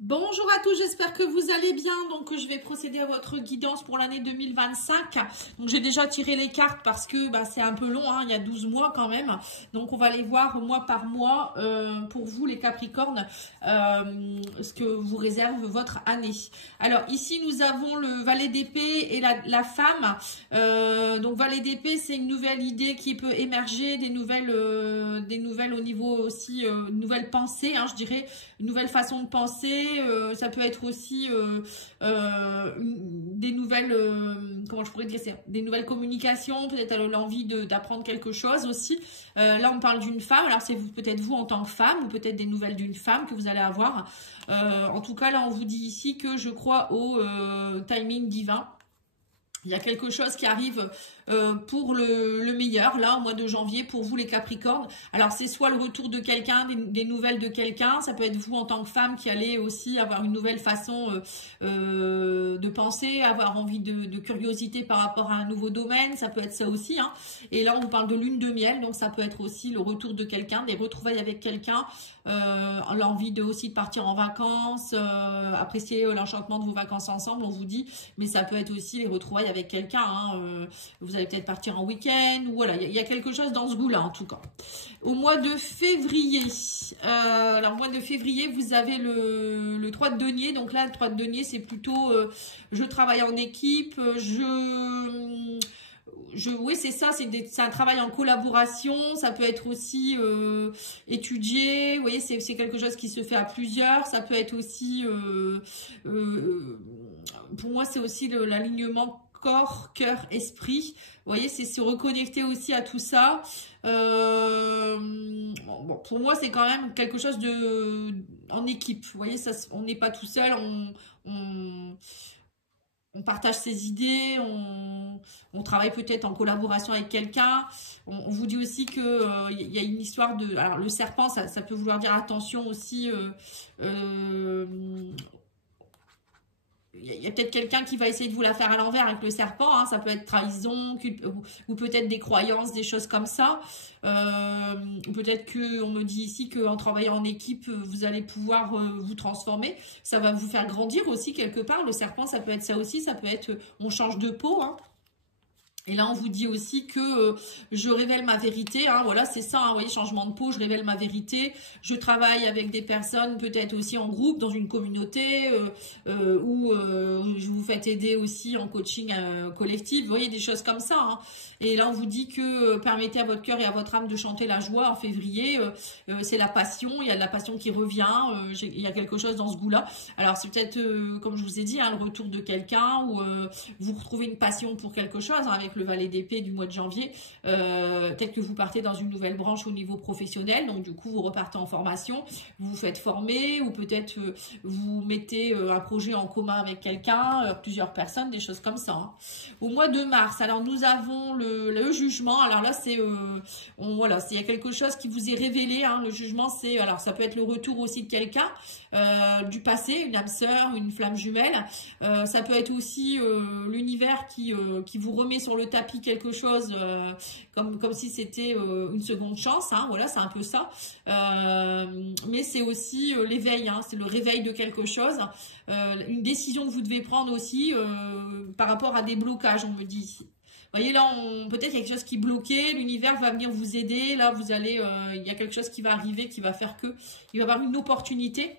Bonjour à tous, j'espère que vous allez bien. Donc je vais procéder à votre guidance pour l'année 2025. Donc j'ai déjà tiré les cartes parce que c'est un peu long, hein, il y a 12 mois quand même. Donc on va les voir mois par mois pour vous les Capricornes, ce que vous réserve votre année. Alors ici nous avons le valet d'épée et la femme. Donc valet d'épée, c'est une nouvelle idée qui peut émerger, des nouvelles au niveau aussi, une nouvelle pensée, hein, je dirais, une nouvelle façon de penser. Ça peut être aussi des nouvelles, comment je pourrais dire, des nouvelles communications, peut-être l'envie d'apprendre quelque chose aussi. Là, on parle d'une femme, alors c'est peut-être vous en tant que femme, ou peut-être des nouvelles d'une femme que vous allez avoir. En tout cas, là, on vous dit ici que je crois au timing divin. Il y a quelque chose qui arrive pour le meilleur, là, au mois de janvier, pour vous les Capricornes. Alors, c'est soit le retour de quelqu'un, des nouvelles de quelqu'un. Ça peut être vous en tant que femme qui allez aussi avoir une nouvelle façon de penser, avoir envie de curiosité par rapport à un nouveau domaine. Ça peut être ça aussi, hein. Et là, on parle de lune de miel, donc ça peut être aussi le retour de quelqu'un, des retrouvailles avec quelqu'un, l'envie aussi de partir en vacances, apprécier l'enchantement de vos vacances ensemble, on vous dit. Mais ça peut être aussi les retrouvailles avec quelqu'un, hein. Vous allez peut-être partir en week-end, ou voilà, il y a quelque chose dans ce goût-là en tout cas. Au mois de février, alors au mois de février, vous avez le 3 de denier. Donc là, le 3 de denier, c'est plutôt je travaille en équipe, oui, c'est ça, c'est un travail en collaboration. Ça peut être aussi étudier, vous voyez, c'est quelque chose qui se fait à plusieurs. Ça peut être aussi, pour moi, c'est aussi l'alignement corps, cœur, esprit. Vous voyez, c'est se reconnecter aussi à tout ça. Bon, pour moi, c'est quand même quelque chose en équipe. Vous voyez, ça, on n'est pas tout seul, on partage ses idées, on travaille peut-être en collaboration avec quelqu'un. On vous dit aussi que y a une histoire de... Alors, le serpent, ça peut vouloir dire attention aussi... il y a peut-être quelqu'un qui va essayer de vous la faire à l'envers avec le serpent, hein. Ça peut être trahison, ou peut-être des croyances, des choses comme ça. Peut-être qu'on me dit ici qu'en travaillant en équipe, vous allez pouvoir vous transformer. Ça va vous faire grandir aussi quelque part. Le serpent, ça peut être ça aussi. Ça peut être on change de peau, hein. Et là, on vous dit aussi que je révèle ma vérité, hein, voilà, c'est ça, hein, vous voyez, changement de peau, je révèle ma vérité. Je travaille avec des personnes, peut-être aussi en groupe, dans une communauté, ou je vous faites aider aussi en coaching collectif, vous voyez, des choses comme ça, hein. Et là, on vous dit que permettez à votre cœur et à votre âme de chanter la joie en février. C'est la passion, il y a de la passion qui revient, il y a quelque chose dans ce goût-là. Alors, c'est peut-être, comme je vous ai dit, hein, le retour de quelqu'un, ou vous retrouvez une passion pour quelque chose, hein, avec le valet d'épée du mois de janvier. Peut-être que vous partez dans une nouvelle branche au niveau professionnel, donc du coup vous repartez en formation, vous vous faites former, ou peut-être vous mettez un projet en commun avec quelqu'un, plusieurs personnes, des choses comme ça, hein. Au mois de mars, alors nous avons le jugement. Alors là, c'est voilà, il y a quelque chose qui vous est révélé, hein. Le jugement, c'est, alors ça peut être le retour aussi de quelqu'un du passé, une âme sœur, une flamme jumelle. Ça peut être aussi l'univers qui vous remet sur le tapis quelque chose, comme si c'était une seconde chance, hein, voilà, c'est un peu ça. Mais c'est aussi l'éveil, hein, c'est le réveil de quelque chose, une décision que vous devez prendre aussi par rapport à des blocages, on me dit ici. Vous voyez, là, peut-être quelque chose qui bloquait, l'univers va venir vous aider. Là, vous allez, il y a quelque chose qui va arriver, qui va faire que il va y avoir une opportunité.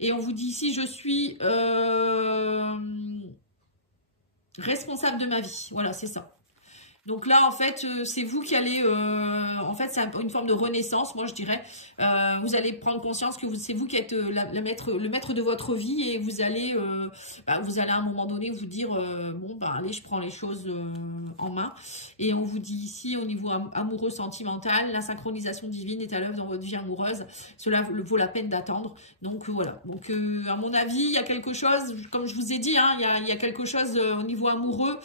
Et on vous dit ici, je suis responsable de ma vie. Voilà, c'est ça. Donc là, en fait, c'est vous qui allez... en fait, c'est une forme de renaissance, moi, je dirais. Vous allez prendre conscience que c'est vous qui êtes le maître de votre vie, et vous allez à un moment donné vous dire bon, allez, je prends les choses en main. Et on vous dit ici, au niveau amoureux, sentimental, la synchronisation divine est à l'œuvre dans votre vie amoureuse. Cela vaut la peine d'attendre. Donc voilà. Donc à mon avis, il y a quelque chose, comme je vous ai dit, hein, il y a quelque chose au niveau amoureux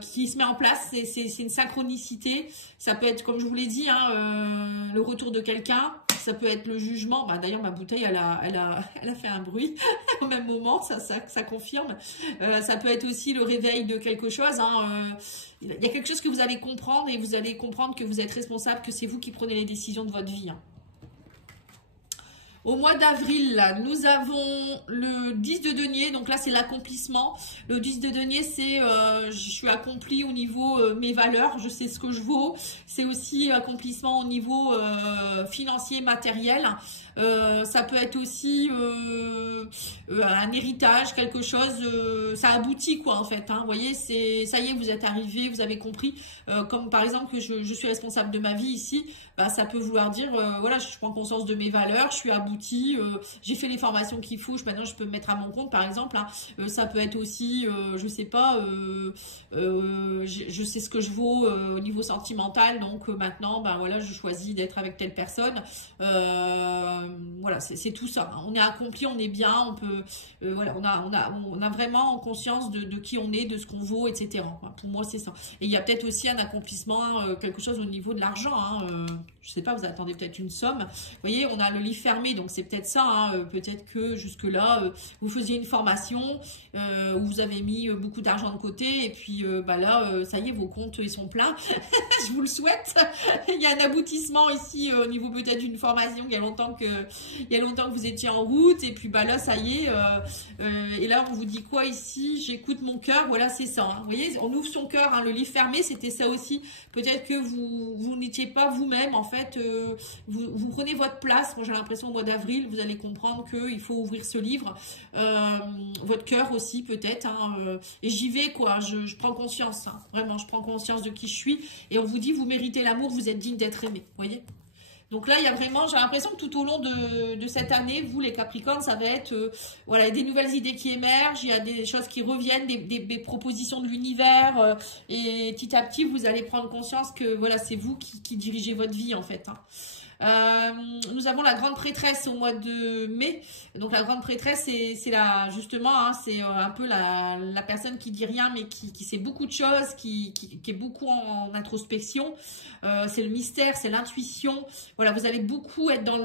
qui se met en place. C'est une synchronicité. Ça peut être, comme je vous l'ai dit, hein, le retour de quelqu'un. Ça peut être le jugement. D'ailleurs, ma bouteille, elle a fait un bruit au même moment. Ça confirme. Ça peut être aussi le réveil de quelque chose, hein. Il y a quelque chose que vous allez comprendre, et vous allez comprendre que vous êtes responsable, que c'est vous qui prenez les décisions de votre vie, hein. Au mois d'avril, là, nous avons le 10 de denier, donc là c'est l'accomplissement. Le 10 de denier, c'est je suis accompli au niveau mes valeurs, je sais ce que je vaux. C'est aussi accomplissement au niveau financier, matériel. Ça peut être aussi un héritage, quelque chose, ça aboutit quoi en fait. Hein, vous voyez, ça y est, vous êtes arrivé, vous avez compris. Comme par exemple que je suis responsable de ma vie ici, bah, ça peut vouloir dire voilà, je prends conscience de mes valeurs, je suis aboutie, j'ai fait les formations qu'il faut, maintenant je peux me mettre à mon compte par exemple. Hein. Ça peut être aussi, je sais pas, je sais ce que je vaux au niveau sentimental, donc maintenant, ben voilà, je choisis d'être avec telle personne. Voilà, c'est tout ça. Hein. On est accompli, on est bien, on peut, voilà, on a vraiment conscience de qui on est, de ce qu'on vaut, etc. Pour moi, c'est ça. Et il y a peut-être aussi un accomplissement, quelque chose au niveau de l'argent. Hein. Je sais pas, vous attendez peut-être une somme. Vous voyez, on a le livre fermé, donc c'est peut-être ça. Hein. Peut-être que jusque-là, vous faisiez une formation où vous avez mis beaucoup d'argent de côté et puis bah là, ça y est, vos comptes ils sont pleins. Je vous le souhaite. Il y a un aboutissement ici au niveau peut-être d'une formation il y a longtemps que vous étiez en route et puis bah là, ça y est. Et là, on vous dit quoi ici? J'écoute mon cœur. Voilà, c'est ça. Hein. Vous voyez, on ouvre son cœur. Hein. Le livre fermé, c'était ça aussi. Peut-être que vous n'étiez pas vous-même en fait. Vous prenez votre place. Moi, j'ai l'impression au mois d'avril, vous allez comprendre qu'il faut ouvrir ce livre. Votre cœur aussi peut-être. Hein, et j'y vais quoi. Je prends conscience. Hein. Vraiment, je prends conscience de qui je suis. Et on vous dit, vous méritez l'amour, vous êtes digne d'être aimé. Vous voyez? Donc là, il y a vraiment, j'ai l'impression que tout au long de cette année, vous les Capricornes, ça va être voilà, des nouvelles idées qui émergent, il y a des choses qui reviennent, des propositions de l'univers, et petit à petit, vous allez prendre conscience que voilà, c'est vous qui dirigez votre vie en fait. Hein. Nous avons la grande prêtresse au mois de mai. Donc la grande prêtresse, c'est la justement, hein, c'est un peu la personne qui dit rien mais qui sait beaucoup de choses, qui est beaucoup en introspection. C'est le mystère, c'est l'intuition. Voilà, vous allez beaucoup être dans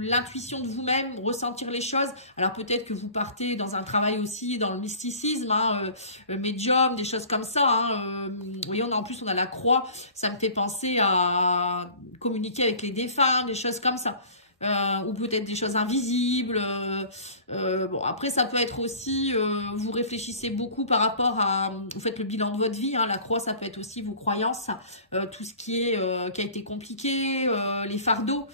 l'intuition de vous-même, ressentir les choses. Alors peut-être que vous partez dans un travail aussi dans le mysticisme, hein, médium, des choses comme ça. Hein, vous voyez, en plus on a la croix. Ça me fait penser à communiquer avec les défunts. Des choses comme ça, ou peut-être des choses invisibles. Bon, après ça peut être aussi, vous réfléchissez beaucoup par rapport à, vous faites le bilan de votre vie. Hein, la croix, ça peut être aussi vos croyances, tout ce qui a été compliqué, les fardeaux.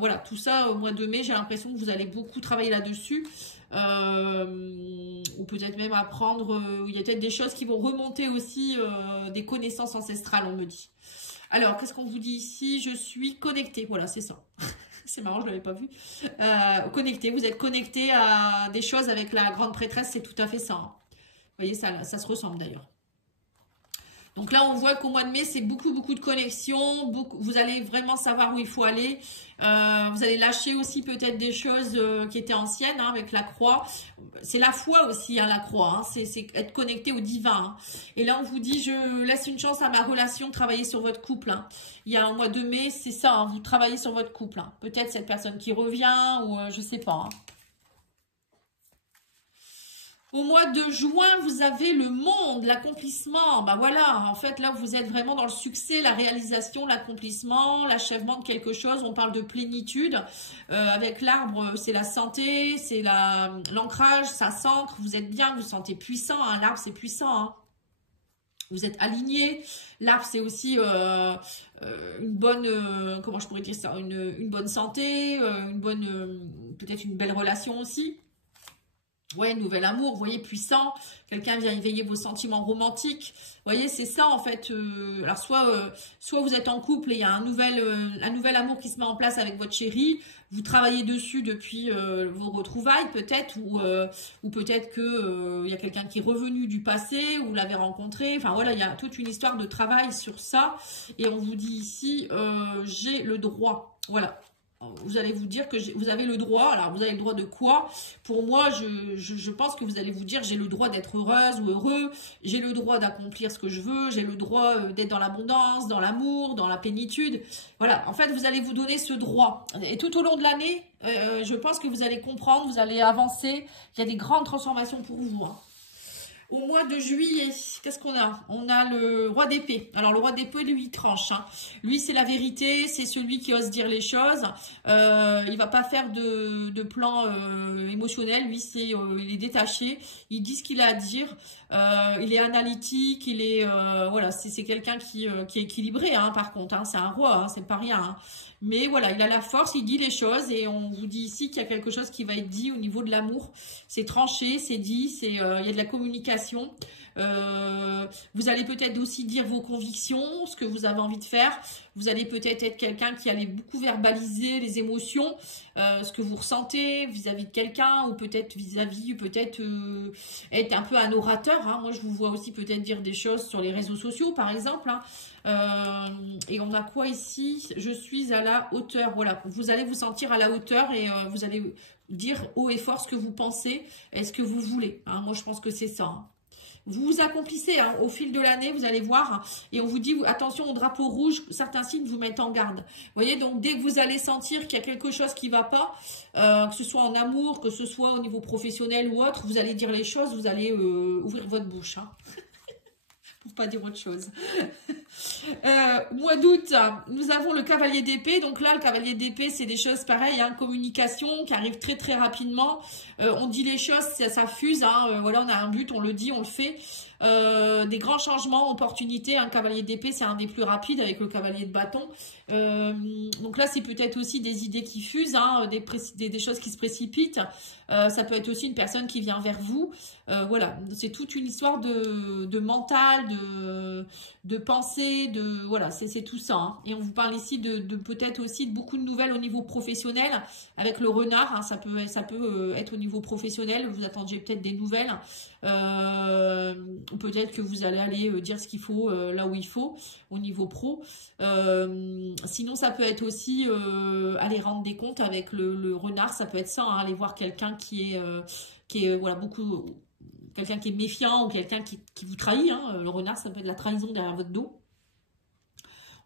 Voilà, tout ça au mois de mai, j'ai l'impression que vous allez beaucoup travailler là-dessus. Ou peut-être même apprendre. Il y a peut-être des choses qui vont remonter aussi, des connaissances ancestrales, on me dit. Alors, qu'est-ce qu'on vous dit ici? Je suis connectée. Voilà, c'est ça. C'est marrant, je ne l'avais pas vu. Connecté. Vous êtes connecté à des choses avec la grande prêtresse. C'est tout à fait ça. Hein. Vous voyez, ça se ressemble d'ailleurs. Donc là, on voit qu'au mois de mai, c'est beaucoup de connexions. Vous allez vraiment savoir où il faut aller. Vous allez lâcher aussi peut-être des choses qui étaient anciennes, hein, avec la croix. C'est la foi aussi, hein, la croix. Hein. C'est être connecté au divin. Hein. Et là, on vous dit, je laisse une chance à ma relation de travailler sur votre couple. Hein. Il y a un mois de mai, c'est ça. Hein, vous travaillez sur votre couple. Hein. Peut-être cette personne qui revient ou je sais pas. Hein. Au mois de juin, vous avez le monde, l'accomplissement. Ben voilà, en fait, là, vous êtes vraiment dans le succès, la réalisation, l'accomplissement, l'achèvement de quelque chose. On parle de plénitude. Avec l'arbre, c'est la santé, c'est l'ancrage, ça s'ancre. Vous êtes bien, vous vous sentez puissant. Hein, l'arbre, c'est puissant. Hein. Vous êtes aligné. L'arbre, c'est aussi une bonne, comment je pourrais dire ça, une bonne santé, peut-être une belle relation aussi. Ouais, nouvel amour, vous voyez, puissant. Quelqu'un vient éveiller vos sentiments romantiques. Vous voyez, c'est ça, en fait. Alors, soit vous êtes en couple et il y a un nouvel amour qui se met en place avec votre chéri. Vous travaillez dessus depuis vos retrouvailles, peut-être. Ou peut-être que il y a quelqu'un qui est revenu du passé, ou vous l'avez rencontré. Enfin, voilà, il y a toute une histoire de travail sur ça. Et on vous dit ici, j'ai le droit. Voilà. Vous allez vous dire que vous avez le droit. Alors, vous avez le droit de quoi? Pour moi, je pense que vous allez vous dire, j'ai le droit d'être heureuse ou heureux. J'ai le droit d'accomplir ce que je veux. J'ai le droit d'être dans l'abondance, dans l'amour, dans la plénitude. Voilà, en fait, vous allez vous donner ce droit. Et tout au long de l'année, je pense que vous allez comprendre, vous allez avancer. Il y a des grandes transformations pour vous. Hein. Au mois de juillet, qu'est-ce qu'on a? On a le roi d'épée. Alors, le roi d'épée, lui, il tranche. Hein. Lui, c'est la vérité. C'est celui qui ose dire les choses. Il va pas faire de plan émotionnel. Lui, il est détaché. Il dit ce qu'il a à dire. Il est analytique. Il est voilà, c'est quelqu'un qui est équilibré. Hein, par contre, hein, c'est un roi. Hein, c'est pas rien. Hein. Mais voilà, il a la force, il dit les choses et on vous dit ici qu'il y a quelque chose qui va être dit au niveau de l'amour. C'est tranché, c'est dit, il y a de la communication. Vous allez peut-être aussi dire vos convictions, ce que vous avez envie de faire. Vous allez peut-être être quelqu'un qui allait beaucoup verbaliser les émotions, ce que vous ressentez vis-à-vis de quelqu'un ou peut-être vis-à-vis, peut-être être un peu un orateur. Hein. Moi, je vous vois aussi peut-être dire des choses sur les réseaux sociaux, par exemple. Hein. Et on a quoi ici? Je suis à la hauteur. Voilà, vous allez vous sentir à la hauteur et vous allez dire haut et fort ce que vous pensez et ce que vous voulez. Hein. Moi, je pense que c'est ça. Hein. Vous vous accomplissez hein, au fil de l'année, vous allez voir, hein, et on vous dit, attention au drapeau rouge, certains signes vous mettent en garde. Vous voyez, donc dès que vous allez sentir qu'il y a quelque chose qui ne va pas, que ce soit en amour, que ce soit au niveau professionnel ou autre, vous allez dire les choses, vous allez ouvrir votre bouche. Hein. Pour pas dire autre chose. Mois d'août, nous avons le cavalier d'épée. Donc là, le cavalier d'épée, c'est des choses pareilles, hein, communication qui arrive très très rapidement. On dit les choses, ça fuse. Hein, voilà, on a un but, on le dit, on le fait. Des grands changements, opportunités. Un cavalier d'épée, c'est un des plus rapides avec le cavalier de bâton. Donc là, c'est peut-être aussi des idées qui fusent, hein, des choses qui se précipitent. Ça peut être aussi une personne qui vient vers vous. Voilà, c'est toute une histoire de mental, de pensée, voilà, c'est tout ça. Hein. Et on vous parle ici de peut-être aussi de beaucoup de nouvelles au niveau professionnel avec le renard. Hein, ça peut être au niveau professionnel. Vous attendiez peut-être des nouvelles. Peut-être que vous allez aller dire ce qu'il faut là où il faut au niveau pro. Sinon, ça peut être aussi aller rendre des comptes avec le renard. Ça peut être ça, hein, aller voir quelqu'un qui est voilà beaucoup. Quelqu'un qui est méfiant ou quelqu'un qui vous trahit. Hein. Le renard, ça peut être la trahison derrière votre dos.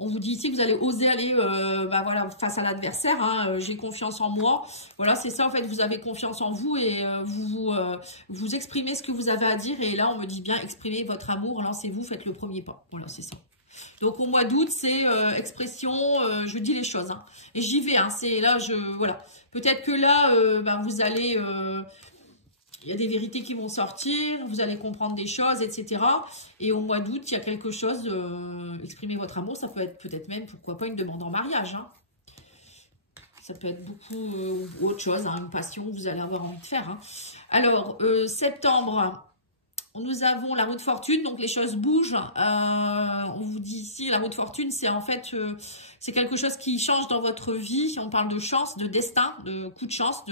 On vous dit ici que vous allez oser aller voilà, face à l'adversaire. Hein. J'ai confiance en moi. Voilà, c'est ça en fait. Vous avez confiance en vous et vous exprimez ce que vous avez à dire. Et là, on me dit bien, exprimez votre amour, lancez-vous, faites le premier pas. Voilà, c'est ça. Donc au mois d'août, c'est expression, je dis les choses. Hein. Et j'y vais. Hein. C'est là, voilà. Peut-être que là, vous allez... il y a des vérités qui vont sortir, vous allez comprendre des choses, etc. Et au mois d'août, il y a quelque chose, exprimer votre amour, ça peut être peut-être même, pourquoi pas, une demande en mariage. Hein. Ça peut être beaucoup autre chose, hein, une passion que vous allez avoir envie de faire. Hein. Alors, septembre, nous avons la roue de fortune, donc les choses bougent. On vous dit ici, la roue de fortune, c'est en fait, c'est quelque chose qui change dans votre vie. On parle de chance, de destin, de coup de chance,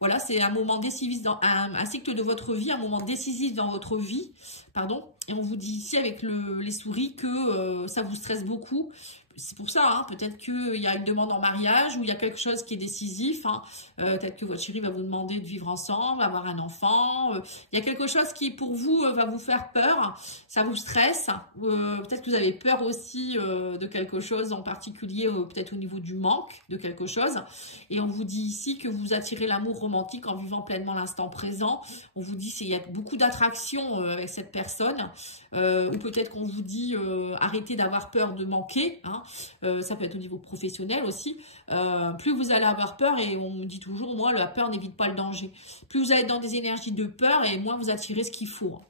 voilà, c'est un moment décisif, un cycle de votre vie, un moment décisif dans votre vie, pardon. Et on vous dit ici avec les souris que ça vous stresse beaucoup. C'est pour ça, hein, peut-être qu'il y a une demande en mariage ou il y a quelque chose qui est décisif. Hein. Peut-être que votre chéri va vous demander de vivre ensemble, avoir un enfant. Il y a quelque chose qui, pour vous, va vous faire peur. Ça vous stresse. Peut-être que vous avez peur aussi de quelque chose en particulier, peut-être au niveau du manque de quelque chose. Et on vous dit ici que vous attirez l'amour romantique en vivant pleinement l'instant présent. On vous dit qu'il y a beaucoup d'attraction avec cette personne. Ou peut-être qu'on vous dit arrêtez d'avoir peur de manquer. Hein. Ça peut être au niveau professionnel aussi. Plus vous allez avoir peur, et on me dit toujours, moi, la peur n'évite pas le danger. Plus vous allez être dans des énergies de peur, et moins vous attirez ce qu'il faut.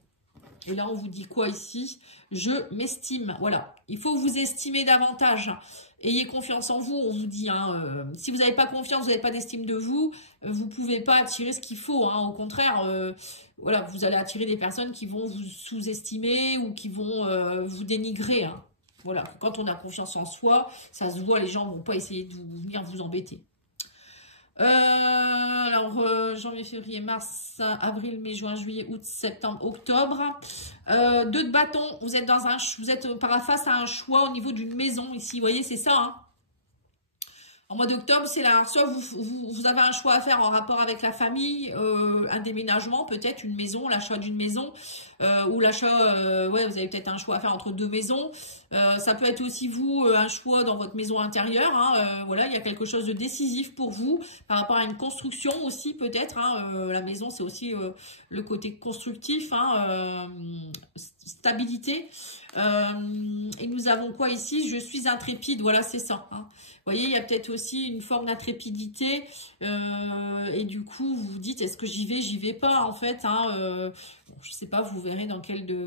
Et là, on vous dit quoi ici? Je m'estime. Voilà. Il faut vous estimer davantage. Ayez confiance en vous, on vous dit. Hein, si vous n'avez pas confiance, vous n'avez pas d'estime de vous, vous ne pouvez pas attirer ce qu'il faut. Hein, au contraire, voilà, vous allez attirer des personnes qui vont vous sous-estimer ou qui vont vous dénigrer. Hein. Voilà, quand on a confiance en soi, ça se voit, les gens ne vont pas essayer de venir vous embêter. Alors, janvier, février, mars, avril, mai, juin, juillet, août, septembre, octobre. 2 de bâton, vous êtes face à un choix au niveau d'une maison ici. Vous voyez, c'est ça. Hein. En mois d'octobre, c'est là. Soit vous avez un choix à faire en rapport avec la famille, un déménagement, peut-être une maison, l'achat d'une maison, ou l'achat, ouais, vous avez peut-être un choix à faire entre deux maisons. Ça peut être aussi vous, un choix dans votre maison intérieure. Hein, voilà, il y a quelque chose de décisif pour vous par rapport à une construction aussi, peut-être. Hein, la maison, c'est aussi le côté constructif, hein, stabilité. Et nous avons quoi ici? Je suis intrépide, voilà, c'est ça. Hein. Vous voyez, il y a peut-être aussi une forme d'intrépidité et du coup, vous vous dites, est-ce que j'y vais pas en fait hein, bon, je sais pas, vous verrez dans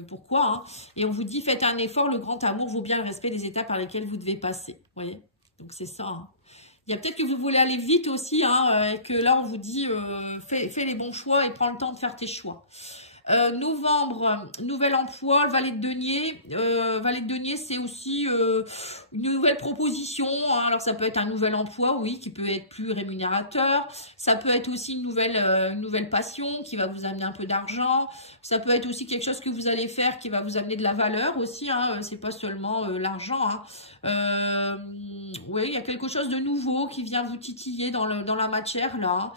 pourquoi. Hein. Et on vous dit, faites un effort, le grand amour vaut bien le respect des étapes par lesquelles vous devez passer. Vous voyez, donc c'est ça. Hein. Il y a peut-être que vous voulez aller vite aussi, hein, et que là, on vous dit, fais les bons choix et prends le temps de faire tes choix. Novembre, nouvel emploi, le valet de denier. Valet de denier, c'est aussi une nouvelle proposition. Hein. Alors, ça peut être un nouvel emploi, oui, qui peut être plus rémunérateur. Ça peut être aussi une nouvelle passion qui va vous amener un peu d'argent. Ça peut être aussi quelque chose que vous allez faire qui va vous amener de la valeur aussi. Hein. C'est pas seulement l'argent. Hein. Oui, il y a quelque chose de nouveau qui vient vous titiller dans la matière, là.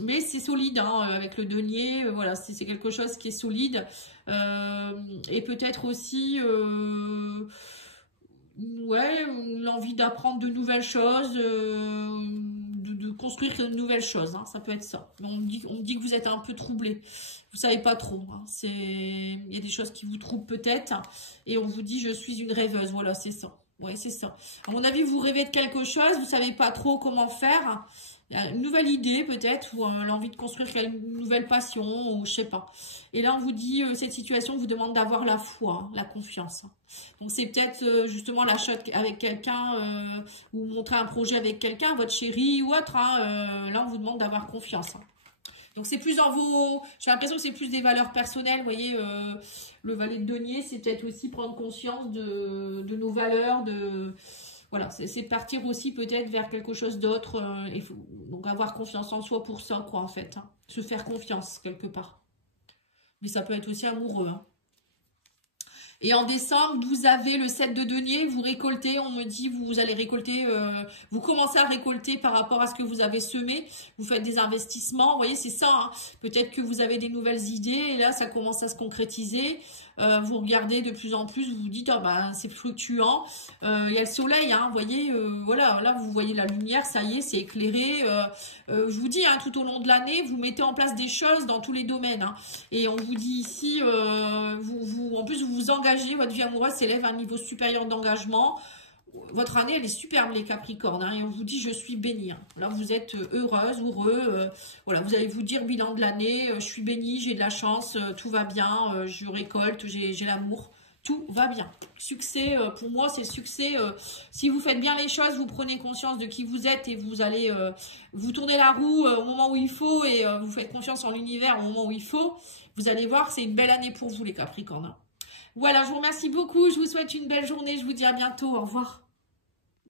Mais c'est solide hein, avec le denier, voilà, c'est quelque chose qui est solide et peut-être aussi ouais, l'envie d'apprendre de nouvelles choses, de construire de nouvelles choses, hein, ça peut être ça. On me dit que vous êtes un peu troublé, vous savez pas trop, hein, il y a des choses qui vous troublent peut-être et on vous dit je suis une rêveuse, voilà, c'est ça. Oui, c'est ça. À mon avis, vous rêvez de quelque chose, vous savez pas trop comment faire. Il y a une nouvelle idée peut-être, ou l'envie de construire une nouvelle passion, ou je sais pas. Et là, on vous dit, cette situation vous demande d'avoir la foi, hein, la confiance. Hein. Donc, c'est peut-être justement l'achat avec quelqu'un, ou montrer un projet avec quelqu'un, votre chéri ou autre. Hein, là, on vous demande d'avoir confiance. Hein. Donc, c'est plus dans vos... J'ai l'impression que c'est plus des valeurs personnelles. Vous voyez, le valet de denier, c'est peut-être aussi prendre conscience de nos valeurs, Voilà, c'est partir aussi peut-être vers quelque chose d'autre. Donc, avoir confiance en soi pour ça, quoi, en fait. Hein. Se faire confiance, quelque part. Mais ça peut être aussi amoureux, hein. Et en décembre, vous avez le 7 de denier, vous récoltez, on me dit, vous allez récolter, vous commencez à récolter par rapport à ce que vous avez semé, vous faites des investissements, vous voyez, c'est ça, hein. Peut-être que vous avez des nouvelles idées, et là, ça commence à se concrétiser, vous regardez de plus en plus, vous vous dites, oh, bah, c'est fluctuant, il y a le soleil, hein, vous voyez, voilà, là, vous voyez la lumière, ça y est, c'est éclairé, je vous dis, hein, tout au long de l'année, vous mettez en place des choses dans tous les domaines, hein. Et on vous dit ici, en plus, vous vous engagez, votre vie amoureuse s'élève à un niveau supérieur d'engagement. Votre année, elle est superbe, les Capricornes. Hein, et on vous dit, je suis bénie. Hein. Là, vous êtes heureuse, heureux. Voilà, vous allez vous dire, bilan de l'année, je suis bénie, j'ai de la chance, tout va bien, je récolte, j'ai l'amour. Tout va bien. Succès, pour moi, c'est succès. Si vous faites bien les choses, vous prenez conscience de qui vous êtes et vous allez vous tourner la roue au moment où il faut et vous faites confiance en l'univers au moment où il faut. Vous allez voir, c'est une belle année pour vous, les Capricornes. Hein. Voilà, je vous remercie beaucoup. Je vous souhaite une belle journée. Je vous dis à bientôt. Au revoir.